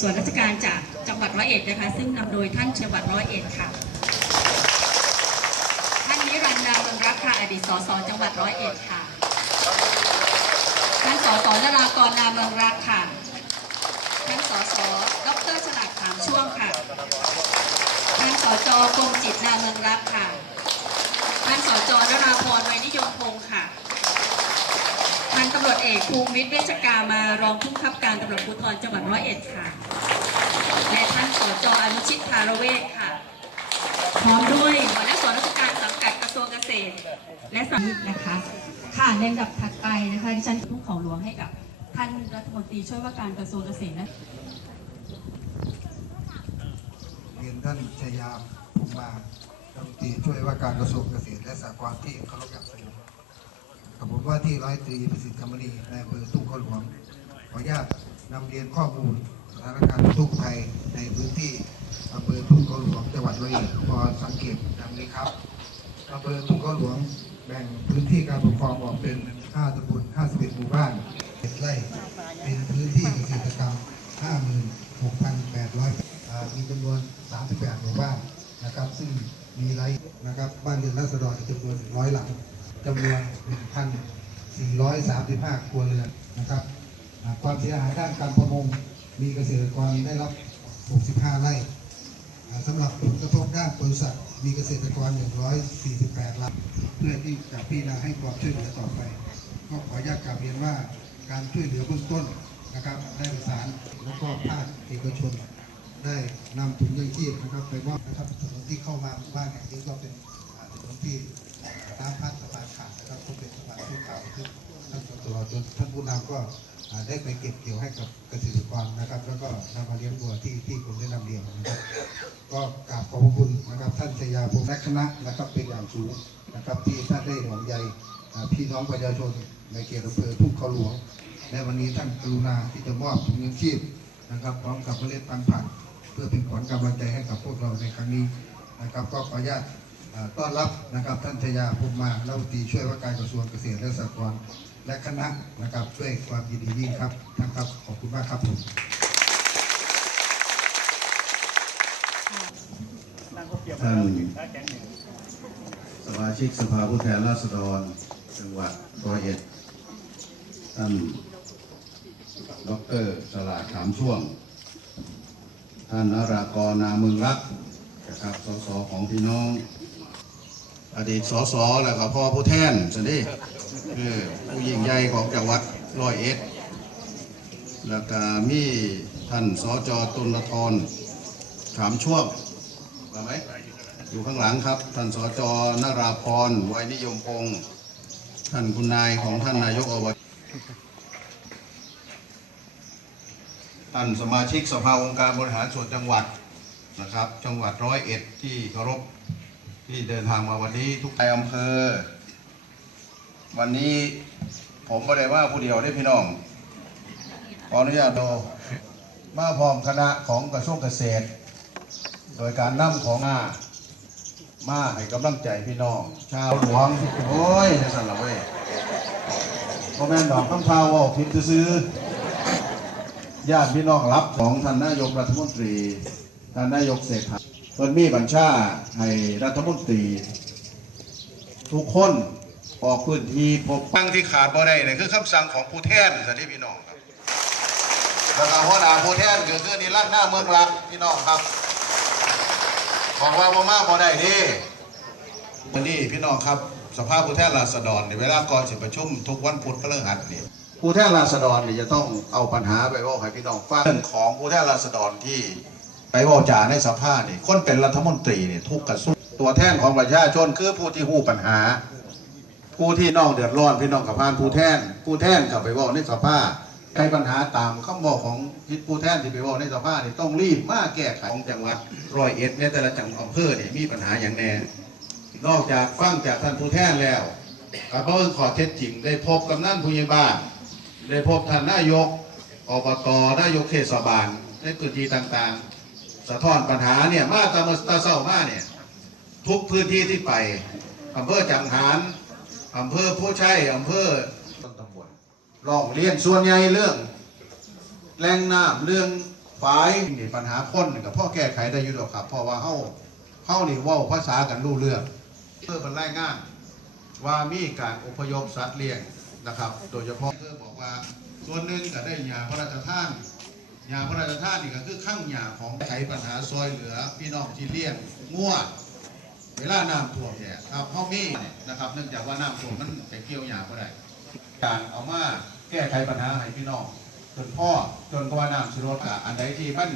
ส่วนราชการจากจังหวัดร้อยเอ็ดนะคะ ซึ่งนำโดยท่านจังหวัดร้อยเอ็ดค่ะ ท่านนิรันดร์นาเมืองรักค่ะอดีตสสจังหวัดร้อยเอ็ดค่ะ ท่านสสนรากรนาเมืองรักค่ะ ท่านสสดรฉลาดถามช่วงค่ะ ท่านสจกรมจิตนาเมืองรักค่ะ ท่านสจนราพรไวยนิยมพงศ์ค่ะพันตำรวจเอกภูมิวิทย์เวชกามารองผู้บังคับการตำรวจภูธรจังหวัดร้อยเอ็ดค่ะ จอนุชิตธารเวชค่ะ พร้อมด้วยหัวหน้าส่วนราชการสังกัดกระทรวงเกษตร และสาธารณสุขนะคะ ค่ะในลำดับถัดไปนะคะดิฉันผู้ของหลวงให้กับท่านรัฐมนตรีช่วยว่าการกระทรวงเกษตรและเรียนท่านชยามภูมิมารัฐมนตรีช่วยว่าการกระทรวงเกษตรและสหกรณ์ที่เคารพอย่างสูงกับผมว่าที่ร้อยตรีประสิทธิ์คำมณีในอำเภอทุ่งข้าวหลวงขออนุญาตนำเรียนข้อมูล ถานการณ์ทุกภัยในพื้นที่อำเภอทุ่งข้าวหลวงจังหวัดร้อยเอ็ดพอสังเกตดังนี้ครับอำเภอทุ่งข้าวหลวงแบ่งพื้นที่การปกครองออกเป็น5ตำบล51หมู่บ้าน7ไร่เป็นพื้นที่เกษตรกรรม 56,800อ่มีจำนวน 38 หมู่บ้านนะครับ ซึ่งมีไร่นะครับบ้านเรือนราษฎรจำนวน100 หลังจำนวน 1,435 ครัวเรือนนะครับความเสียหายด้านการประมง มีเกษตรกรได้รับ 65 ไร่อ่าสำหรับผลกระทบด้านบริษัทมีเกษตรกร 148ไร่เพื่อที่จะพิจารณาให้ความช่วยเหลือต่อไป ก็ขออนุญาตกราบเรียนว่าการช่วยเหลือเบื้องต้นนะครับ ได้ประสานแล้วก็ภาคเอกชน ได้นำถุงยังชีพนะครับไปมอบนะครับถนนที่เข้ามาบ้านแห่งนี้ก็เป็นถนนที่น้ำพัดสะพานขาดนะครับก็เป็นสะพานที่เก่าที่ท่านตลอดจนท่านผู้นำก็ ได้ไปเก็บเกี่ยวให้กับเกษตรกรนะครับ แล้วก็นำมาเลี้ยงวัวที่ที่ผมได้นำเรียนนะครับก็กราบขอบพระคุณนะครับ ท่านชยาพงษ์และคณะนะครับเป็นอย่างสูงนะครับ ที่ท่านได้ห่วงใยอ่พี่น้องประชาชนในเขตอำเภอทุ่งเขาหลวงในวันนี้ท่านกรุณาที่จะมอบถุงยังชีพนะครับพร้อมกับเมล็ดพันธุ์ผักเพื่อเป็นขวัญกำลังใจให้กับพวกเราในครั้งนี้นะครับ ก็ขออนุญาตต้อนรับนะครับท่านชยาภูมิมารัฐมนตรีช่วยว่าการกระทรวงเกษตรและสหกรณ์ และคณะนะครับด้วยความยินดียิ่งครับท่านครับ ขอบคุณมากครับผมท่านสมาชิกสภาผู้แทนราษฎร จังหวัดร้อยเอ็ดท่านดรสลาดขามช่วง ท่านนารากรนาเมืองรักนะครับสสของพี่น้อง อดีตสสแล้วก็พ่อผู้แทนสินี่ผู้ยิ่งใหญ่ของจังหวัดร้อยเอ็ดแล้วก็มีท่านสจตุลทรขามช่วงมาไหมอยู่ข้างหลังครับ ท่านสจนาราพรไวยนิยมพงศ์ท่านคุณนายของท่านนายกอบท่านสมาชิกสภาองค์การบริหารส่วนจังหวัดนะครับ จังหวัดร้อยเอ็ดที่เคารพ ที่เดินทางมาวันนี้ทุกนายอำเภอ วันนี้ผมไม่ได้ว่าผู้เดียวได้พี่น้องขออนุญาตดูมาพร้อมคณะของกระทรวงเกษตร โดยการนำของมามาให้กำลังใจพี่น้อง ชาวหลวง โอ้ยจะสั่นละเว้ยพ่อแม่นดอกคำพาวเว่าพิมพ์ซื้อๆญาติพี่น้องรับของท่านนายกรัฐมนตรี ท่านนายกเศรษฐา เพิ่นมีบัญชาให้รัฐมนตรี ทุกคนออกพื้นที่พบตั้งที่ขาดบ่ได้เนี่ยคือคำสั่งของผู้แทนสันติพี่น้องครับแล้วก็หัวหน้าผู้แทนคือคือนี่ลั่นหน้าเมืองหลักพี่น้องครับบอกว่าบ่มาบ่ได้เดิวันนี้พี่น้องครับสภาผู้แทนราษฎรในเวลาก่อนสิประชุมทุกวันพุธพฤหัสนี่ผู้แทนราษฎรเนี่ยจะต้องเอาปัญหาไปว่าให้พี่น้องฟังเรื่องของผู้แทนราษฎรที่ ไปเว่าจาในสภาเนี่ยคนเป็นรัฐมนตรีเนี่ยทุกกระทรวงตัวแทนของประชาชนคือผู้ที่หู้ปัญหา ผู้ที่น้องเดือดร้อนพี่น้องกับพานผู้แทน ผู้แทนกับไปเว่าในสภาใครปัญหาตามคำบอกของผู้แทนที่ไปเว่าในสภาเนี่ยต้องรีบมาแก้ไขของจังหวัดร้อยเอ็ดเนี่ยแต่ละจังหวัดอำเภอเนี่ยมีปัญหาอย่างแน่นอกจากฟังจากท่านผู้แทนแล้วกับเพิ่งขอเท็จจริงได้พบกำนันผู้ใหญ่บ้าน ได้พบท่านนายกอบตนายกเทศบาลในพื้นที่ต่างๆ สะท้อนปัญหาเนี่ยมาตามมาตาเศร้ามาเนี่ยทุกพื้นที่ที่ไปอำเภอจังหารอำเภอผู้ใช้อำเภอต้นตำบลร้องเรียนส่วนใหญ่เรื่อง แรงน้ำเรื่องฝายนี่ปัญหาคนนี่กับพ่อแก้ไขได้อยู่หรอกครับเพราะว่าเฮาเฮานี่ว้าภาษากันรู้เรื่องเพื่อเป็นรายงานว่ามีการอพยพสัตว์เลี้ยงนะครับ โดยเฉพาะเธอบอกว่าส่วนหนึ่งก็ได้ยาพระราชทาน ยาพระราชทานนี่ก็คือข้างยาของไขปัญหาซอยเหลือ พี่น้องที่เลี้ยงงัวเวลาน้ำท่วมเนี่ยครับเขามีเนี่ยนะครับ เนื่องจากว่าน้ำท่วมมันไปเกี่ยวยาก็ได้ การเอามาแก้ไขปัญหาให้พี่น้องจนพ่อจนกว่าน้ำสิรดอะอันใดที่มัน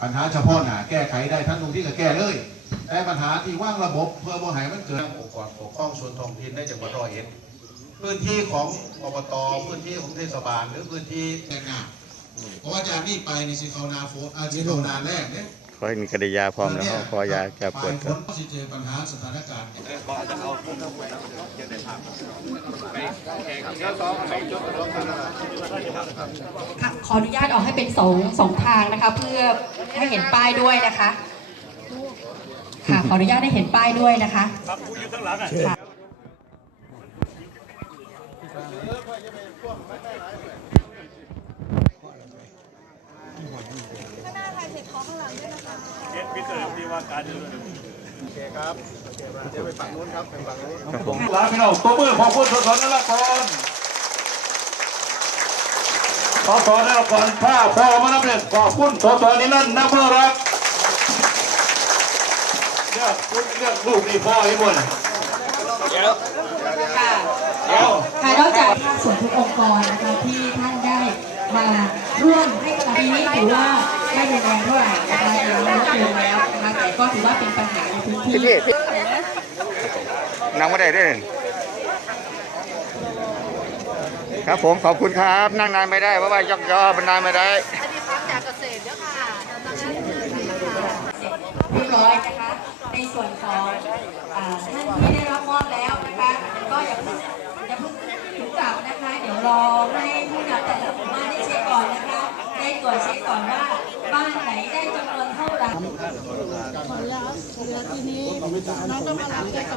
ปัญหาเฉพาะหน้าแก้ไขได้ทั้งตรงที่ก็แก้เลยแต่ปัญหาที่ว่างระบบเพื่อบ่ให้มันเกิดองค์กรปกครองส่วนท้องถิ่นได้จังหวัดร้อยเอ็ดพื้นที่ของอบตพื้นที่ของเทศบาลหรือพื้นที่งาน เพราะว่าจากนี้ไปในสิเขานาโฟนอาสิเขานาแรกเนี่ยขอให้มีกระยาพร้อมแล้วก็ขอยาแก้ปวดฝนสิเจอปัญหาสถานการณ์ค่ะขออนุญาตออกให้เป็นสองสองทางนะคะ เพื่อให้เห็นป้ายด้วยนะคะ ค่ะขออนุญาตให้เห็นป้ายด้วยนะคะค่ะ็ดครับผมลาพี่น้องตัวมือของคุณสสนละกรสสนละกรผ้าพอมานับเลยขอบคุณสสนิรันดร์นับเพื่อรักเลือกคุณเลือกลูกนี่พ่อให้หมดค่ะเดี๋ยวค่ะนอกจากส่วนทุกองค์กรนะคะที่ท่านได้มาร่วมให้กำลังใจนี้ถือว่า ไม่รุนแรงเท่าไหร่นะคะเราลดลงแล้วนะคะแต่ก็ถือว่าเป็นปัญหาในพื้นที่พี่นั่งไม่ได้ด้วยครับผมขอบคุณครับ นั่งนานไม่ได้เพราะว่ายกยอมันนานไม่ได้จากเกษตรียบร้อยนะคะในส่วนของท่านที่ได้รับมอบแล้วนะคะก็อย่าเพิ่งอย่าเพิ่ง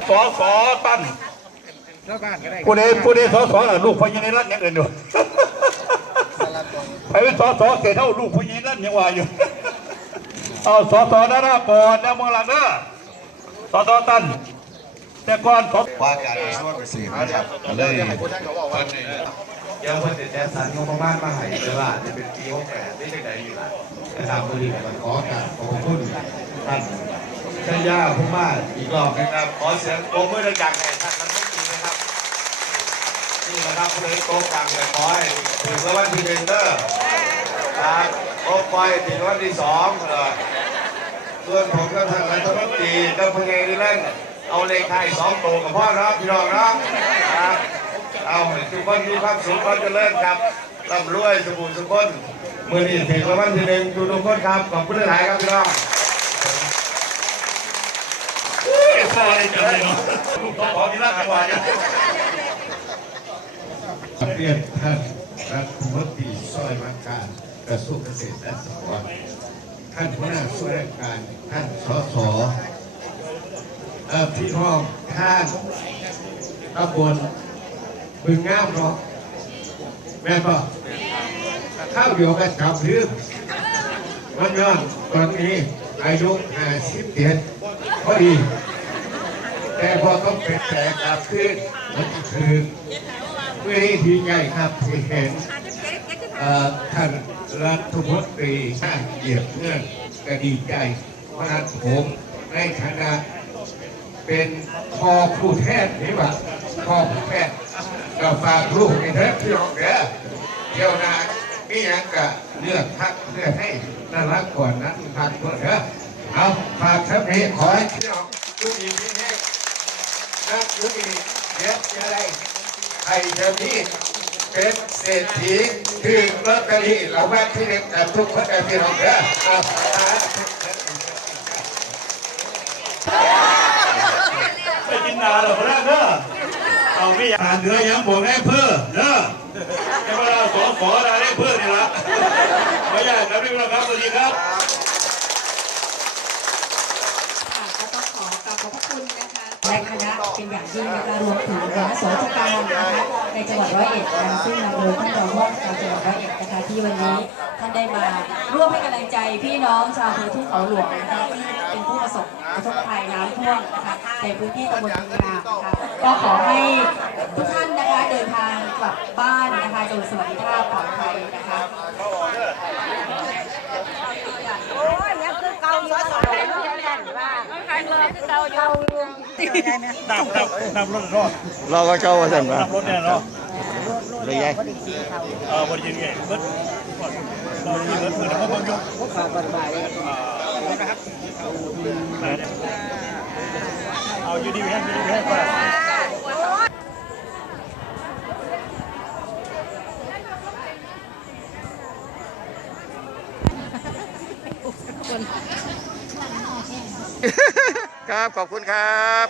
สอสอตั้นผู้ใดผู้ใดสอสอน่ะลูกพญานิรัตน์ยังเดินอยู่ไอ้เป็นสอสอเกิดเท่าลูกพญานิรัตน์ยังว่าอยู่เอาสอสอดาราก่อนนะเมืองหลังเด้อสอสอตั้นแต่ก่อนผมว่าการกระทรวงเกษตรนะครับเลย เยังเพิ่นติดแอสารงบประมาณมาให้เลยว่าจะเป็นปี68ได้จังไดอยู่ล่ะนะครับมื้อนี้ก็ขอการขอบคุณท่านชัยยาผู้มาอีกรอบนะครับ ขอเสียงปรบมือดังๆให้ท่านรัฐมนตรีนะครับ นี่นะครับผู้ใดโตกลางแต่ขอให้ถึงรางวัลที่หนึ่งเด้อครับโอ้ปอยถึงรางวัลที่สองเออส่วนผมก็ทางรัฐมนตรีก็เพิ่งไงนี่เล่นเอาเลขไทยสองตัวกับพ่อเนาะพี่น้องเนาะครับ เอาทุกคนมีความสุขความเจริญครับร่ำรวยสมบูรณ์สุขคนมือนี้ถึงรางวัลที่หนึ่งทุกคนครับขอบคุณหลายครับพี่น้องเอ้ยพอเลยจังเลยเนาะลูกสอสอนิรัตน์ยังว่าอยู่เรียนท่านรัฐมนตรีช่วยว่าการกระทรวงเกษตรและสหกรณ์ท่านหัวหน้าส่วนราชการท่านสสพี่น้องท่านตำบล บึงงามเนาะแม่นป่ะข้าวเดียวกันกับลืมวันย้อนตอนนี้อายุห้าสิบเอ็ดพอดี แต่พอต้องเป็นแต่กับขึ้นมันคือเมื่อนี้ดีใจครับที่เห็นท่านรัฐมนตรีท่านเหยียบเงื่อนก็ดีใจเพราผมในฐานะเป็นคอผู้แทนนี่ว่าคอผู้แทน ก็ฝากลูกในเทปพี่น้องเด้อเที่ยวนามีอย่างก็เลือกพักเพื่อให้น่ารักก่อนนั้นพักเพื่อเด้อเอาฝากครับนี้ขอให้พี่น้องทุกทีที่ให้นักทุกทีเดี๋ยวจะได้ใครจะมีเป็นเศรษฐีถึงลอตเตอรี่รางวัลที่หนึ่งกับทุกคนพี่น้องเด้อเอาสาธุ ไปกินนาหรอกนะเด้อเอาไม่อยากอ่านเนื้อยังบอกได้เพื่อเด้อแต่เวลาสอสอได้เพื่อนี่ละไม่อยากครับนี่นะครับสวัสดีครับค่ะก็ต้องขอขอบพระคุณนะคะและคณะเป็นอย่างยิ่งนะคะรวมถึงคณะสงฆ์ราชการนะคะในจังหวัดร้อยเอ็ดนะซึ่งนำโดยท่านรองผู้ว่าการจังหวัดร้อยเอ็ดนะคะที่วันนี้ ท่านได้มาร่วมให้กำลังใจพี่น้องชาวอำเภอทุ่งเขาหลวงนะคะที่เป็นผู้ประสบอุทกภัยน้ำท่วมนะคะในพื้นที่ตำบลบึงงามนะคะก็ขอให้ทุกท่านนะคะเดินทางกลับบ้านนะคะโดยสวัสดิภาพปลอดภัยนะคะโอ้ยยังคือเก่าอยู่สมัยนู้นกันว่าใครเมื่อคือเก่าอยู่น้ำน้ำน้ำรถรอดเราก็เจ้าว่าสั่นปะน้ำรถเนี่ยเนาะเลยยายเออบริยินไงเบิดเรายินเบิดมือแต่ว่าบางยก เอาอยู่ดีแค่อยู่ดีแค่ก่อนครับ ขอบคุณครับ